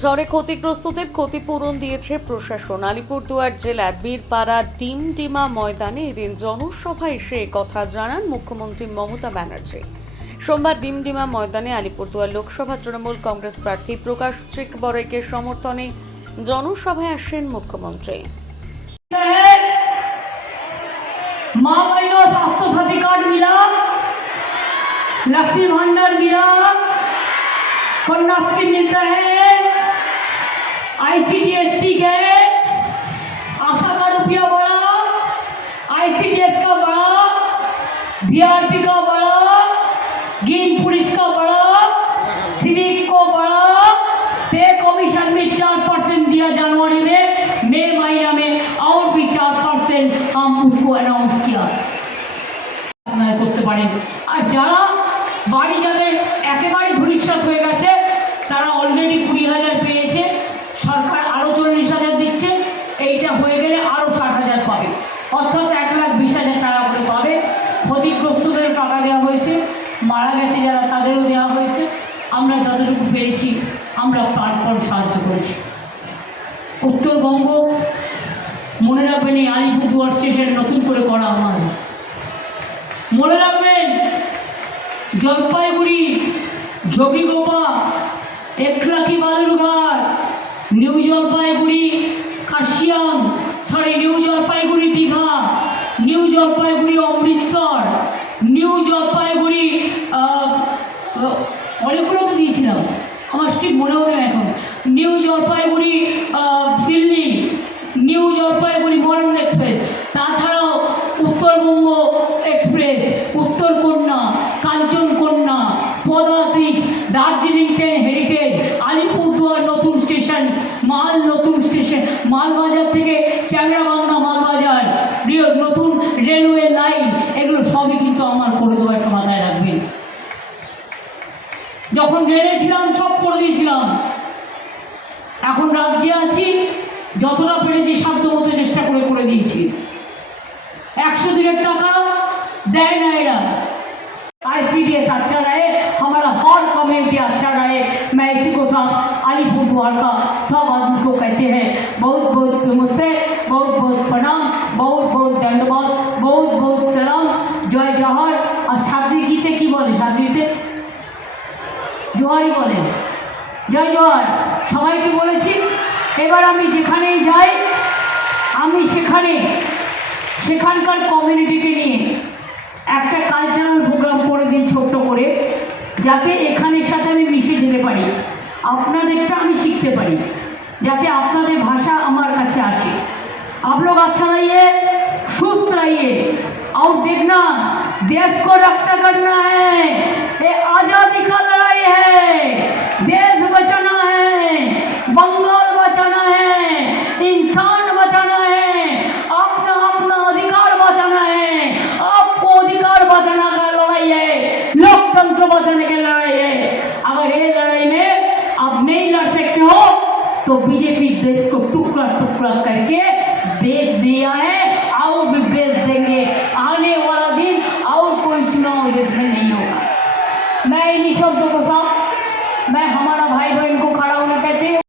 ঝড়ে ক্ষতিগ্রস্তদের ক্ষতিপূরণ দিয়েছে প্রশাসন। আলিপুরদুয়ার জেলার বীরপাড়া ডিমডিমা ময়দানে এদিন জনসভায় এসে কথা জানান মুখ্যমন্ত্রী মমতা ব্যানার্জি। সোমবার ডিমডিমা ময়দানে আলিপুরদুয়ার লোকসভা তৃণমূল কংগ্রেস প্রার্থী প্রকাশ চিকবরেকের সমর্থনে জনসভায় আসেন মুখ্যমন্ত্রী। माँ बहनों स्वास्थ्य साथी कार्ड मिला, लक्ष्मी भंडार मिला, कन्याश्री मिलता है, ICDST गए, आशा का रुपया बढ़ा, ICDS का बढ़ा, BRP का बढ़ा, ग्रीन पुलिस का बढ़ा, सिविक को बढ़ा, पे कमीशन में 4% दिया जनवरी में, मई महीना में और भी 4% हम उसको अनाउंस किया করতে পারেন। আর যারা বাড়ি যাদের একেবারে ধূলিসাৎ হয়ে গেছে তারা অলরেডি 20,000 পেয়েছে, সরকার আরও 40,000 দিচ্ছে, এইটা হয়ে গেলে আরও 60,000 পাবে, অর্থাৎ 1,20,000 টাকা করে পাবে। ক্ষতিগ্রস্তদের টাকা দেওয়া হয়েছে, মারা গেছে যারা তাদেরও দেওয়া হয়েছে। আমরা যতটুকু পেরেছি আমরা প্রাণপণ সাহায্য করেছি। উত্তরবঙ্গ মনে রাখবেন, এই আলিপুরদুয়ার স্টেশন নতুন করে করা হয়। মনে রাখবেন, Jalpaiguri, Jogighopa, Eklakhi Balurghat, new Jalpaiguri Kurseong, new Jalpaiguri Digha, new Jalpaiguri Amritsar, new Jalpaiguri অনেকগুলো তো দিয়েছিলাম, আমার ঠিক মনেও নেই এখন, new Jalpaiguri Delhi, new Jalpaiguri morning express, তাছাড়াও উত্তরবঙ্গ এক্সপ্রেস, উত্তরকন্যা, কাঞ্চনকন্যা, পদাতিক, দার্জিলিং ট্রেন হেরিটেজ, আলিপুরদুয়ার নতুন স্টেশন, মাল নতুন স্টেশন, মালবাজার থেকে চ্যাংরাবান্ধা মালবাজার, নতুন রেলওয়ে লাইন, এগুলো সবই কিন্তু আমার করে দেবো, একটা মাথায় রাখবেন। যখন রেলে ছিলাম সব করে দিয়েছিলাম, এখন রাজ্যে আছি, যতটা পেরেছি সাধ্য মতো চেষ্টা করে দিয়েছি। 100 दिनों टाका देय ना एरा। ICDS अच्छा रहे, हमारा हर कम्युनिटी अच्छा रहे। मैं इसी को साथ अलीपुरदुआर का सब आदमी को कहते हैं बहुत बहुत नमस्ते, बहुत बहुत प्रणाम, बहुत बहुत धन्यवाद, बहुत बहुत सलाम, जय जवाहर। और सादरीते की बोले, सादरीते जोहारी बोले, जय जवाहर सबाई की बोलेছি। এবার আমি যেখানেই যাই আমি সেখানকার কমিউনিটিকে নিয়ে একটা কালচারাল প্রোগ্রাম করে দিই ছোট্ট করে, যাতে এখানের সাথে আমি মিশে যেতে পারি, আপনাদেরটা আমি শিখতে পারি, যাতে আপনাদের ভাষা আমার কাছে আসে। आप लोग अच्छा रहिए, सुस्त रहिए और देखना देश को रक्षा करना है, ये आज़ादी का लड़ाई है, देश बचाना है, बंगाल बचाना है, इंसान बचाना है, अपना अपना अधिकार बचाना है। आपको अधिकार बचाना का लड़ाई है, लोकतंत्र बचाने की लड़ाई है। अगर ये लड़ाई में आप नहीं लड़ सकते हो तो बीजेपी देश को टुकड़ा टुकड़ा करके